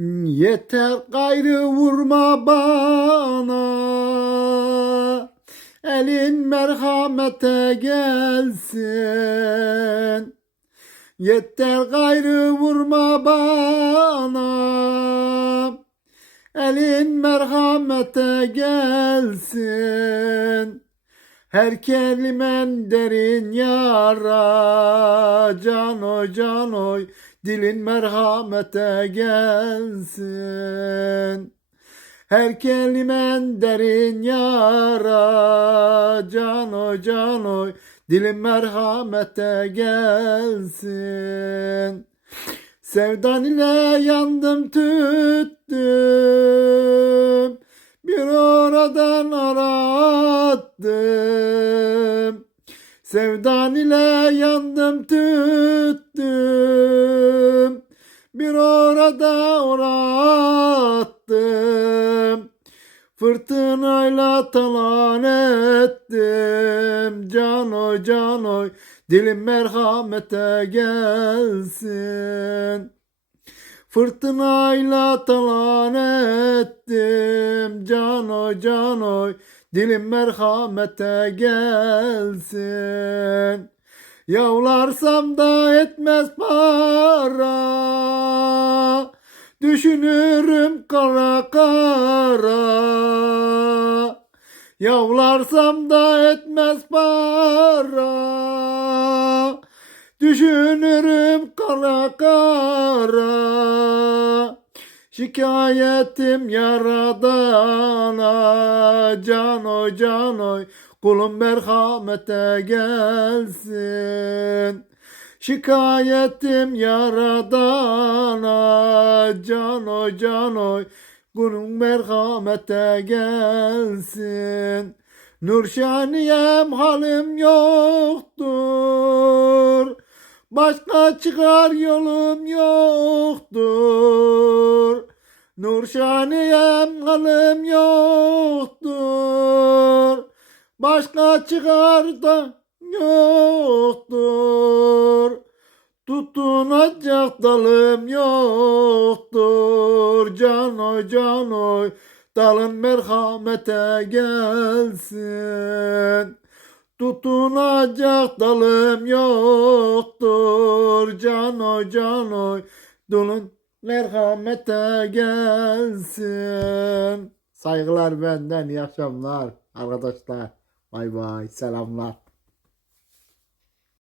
Yeter gayrı vurma bana. Elin merhamete gelsin. Yeter gayrı vurma bana. Elin merhamete gelsin. Her kelimen derin yara. Can oy can oy dilin merhamete gelsin. Her kelimen derin yara. Can oy can oy. Dilin merhamete gelsin. Sevdan ile yandım tüttüm Sevdan ile yandım tüttüm. Bir orada orattım Fırtınayla talan ettim. Can oy can oy Dilim merhamete gelsin. Fırtınayla talan ettim. Can oy can oy Dilim merhamete gelsin. Yavlarsam da etmez para. Düşünürüm kara kara. Yavlarsam da etmez para. Düşünürüm kara kara Şikayetim yaradana Can oy can oy. Kulum merhamete gelsin. Şikayetim yaradana Can oy can oy. Kulum merhamete gelsin. Nurşaniyem halim yoktur. Başka çıkar yolum yoktur Nurşaniyem halim yoktur. Başka çıkar da yoktur. Tutunacak dalım yoktur. Can oy can oy Dalın merhamete gelsin. Tutunacak dalım yoktur. Can oy can oy Dalın merhamete gelsin. Saygılar benden iyi akşamlar. Arkadaşlar Bay bay selamlar